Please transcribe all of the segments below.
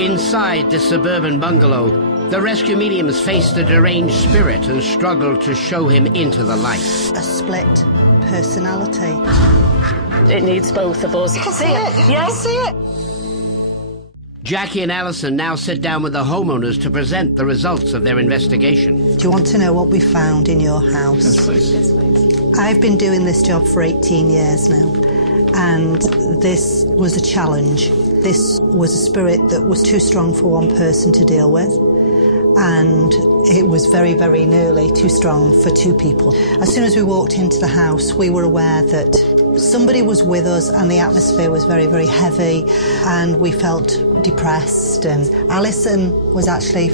Inside this suburban bungalow, the rescue mediums faced a deranged spirit and struggled to show him into the light. A split personality. It needs both of us. I see it. Yeah, I see it. Jackie and Alison now sit down with the homeowners to present the results of their investigation. Do you want to know what we found in your house? Yes, please. Yes, please. I've been doing this job for 18 years now, and this was a challenge. This was a spirit that was too strong for one person to deal with, and it was very, very nearly too strong for two people. As soon as we walked into the house, we were aware that somebody was with us and the atmosphere was very, very heavy, and we felt depressed. And Alison was actually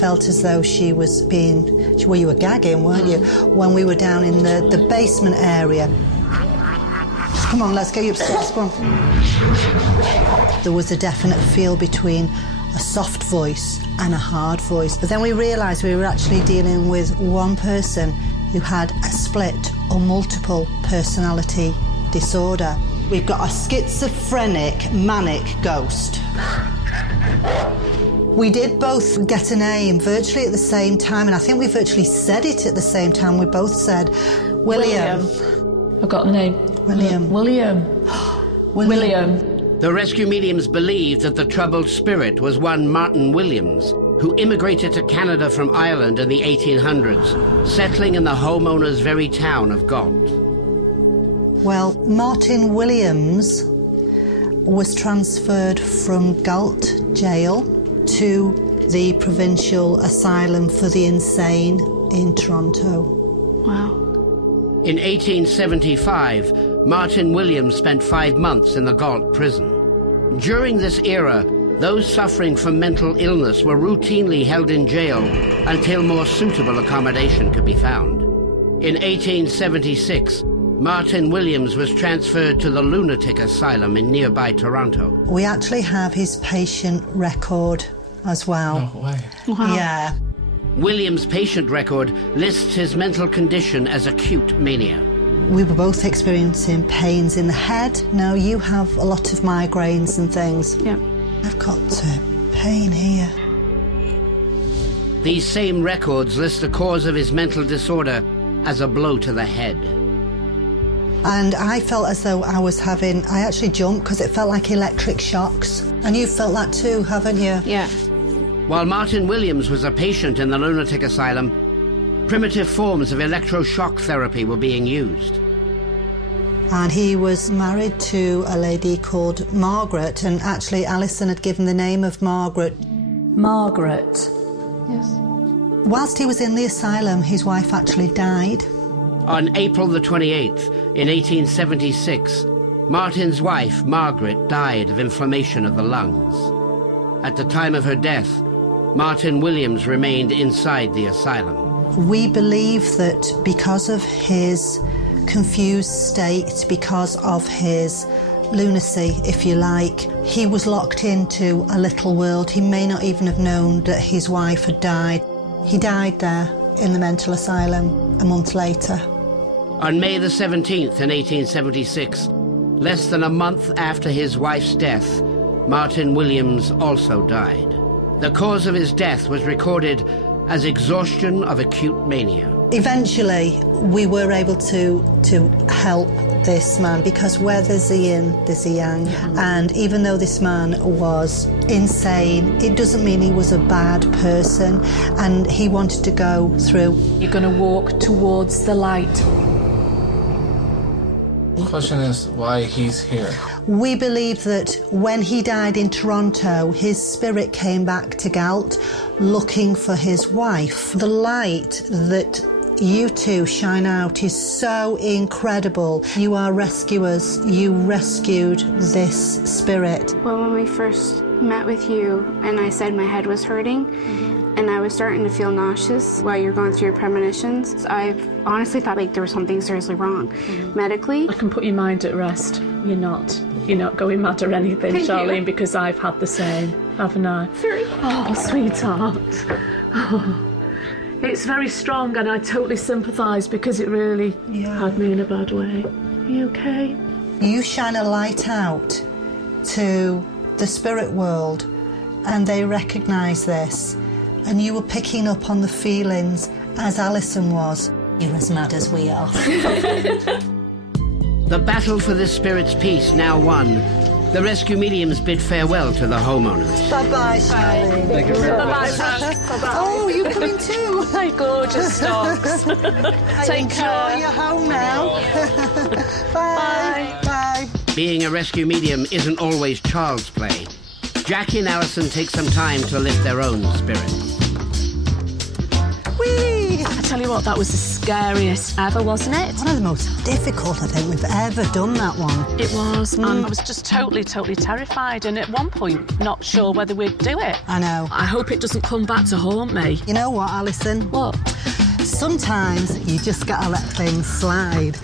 felt as though she was being, well, you were gagging, weren't you, when we were down in the basement area. Come on, let's get you upstairs, come on. There was a definite feel between a soft voice and a hard voice. But then we realised we were actually dealing with one person who had a split or multiple personality disorder. We've got a schizophrenic, manic ghost. We did both get a name virtually at the same time, and I think we virtually said it at the same time. We both said William. I've got the name. William. William. The rescue mediums believed that the troubled spirit was one Martin Williams, who immigrated to Canada from Ireland in the 1800s, settling in the homeowner's very town of Galt. Well, Martin Williams was transferred from Galt jail to the provincial asylum for the insane in Toronto. Wow. In 1875, Martin Williams spent 5 months in the Galt prison. During this era, those suffering from mental illness were routinely held in jail until more suitable accommodation could be found. In 1876, Martin Williams was transferred to the lunatic asylum in nearby Toronto. We actually have his patient record as well. No way. Wow. Yeah. Williams' patient record lists his mental condition as acute mania. We were both experiencing pains in the head. Now, you have a lot of migraines and things. Yeah. I've got pain here. These same records list the cause of his mental disorder as a blow to the head. And I felt as though I actually jumped because it felt like electric shocks. And you've felt that too, haven't you? Yeah. While Martin Williams was a patient in the lunatic asylum, primitive forms of electroshock therapy were being used. And he was married to a lady called Margaret, and actually Alison had given the name of Margaret. Margaret. Yes. Whilst he was in the asylum, his wife actually died. On April the 28th, in 1876, Martin's wife, Margaret, died of inflammation of the lungs. At the time of her death, Martin Williams remained inside the asylum. We believe that because of his confused state, because of his lunacy, if you like, he was locked into a little world. He may not even have known that his wife had died. He died there in the mental asylum a month later. On May the 17th in 1876, less than a month after his wife's death, Martin Williams also died. The cause of his death was recorded as exhaustion of acute mania. Eventually, we were able to help this man, because where there's a yin, there's a yang. And even though this man was insane, it doesn't mean he was a bad person, and he wanted to go through. You're going to walk towards the light. The question is why he's here. We believe that when he died in Toronto, his spirit came back to Galt looking for his wife. The light that you two shine out is so incredible. You are rescuers. You rescued this spirit. Well, when we first met with you and I said my head was hurting and I was starting to feel nauseous while you're going through your premonitions, I honestly thought like there was something seriously wrong medically. I can put your mind at rest. You're not going mad or anything, Thank Charlene, you. because I've had the same, haven't I? Very. Oh, sweetheart. Oh. It's very strong, and I totally sympathise because it really had me in a bad way. Are you okay? You shine a light out to the spirit world and they recognised this, and you were picking up on the feelings as Alison was. You're as mad as we are. The battle for this spirit's peace now won. The rescue mediums bid farewell to the homeowners. Bye-bye, Charlene. Thank you very Bye-bye, much. Fran. Bye-bye. Oh, you coming too? My gorgeous dogs. Take care. Enjoy your home now. Bye. Bye. Being a rescue medium isn't always child's play. Jackie and Alison take some time to lift their own spirits. Whee! I tell you what, that was the scariest ever, wasn't it? One of the most difficult, I think, we've ever done, that one. It was, and I was just totally terrified, and at one point, not sure whether we'd do it. I know. I hope it doesn't come back to haunt me. You know what, Alison? What? Sometimes you just gotta let things slide.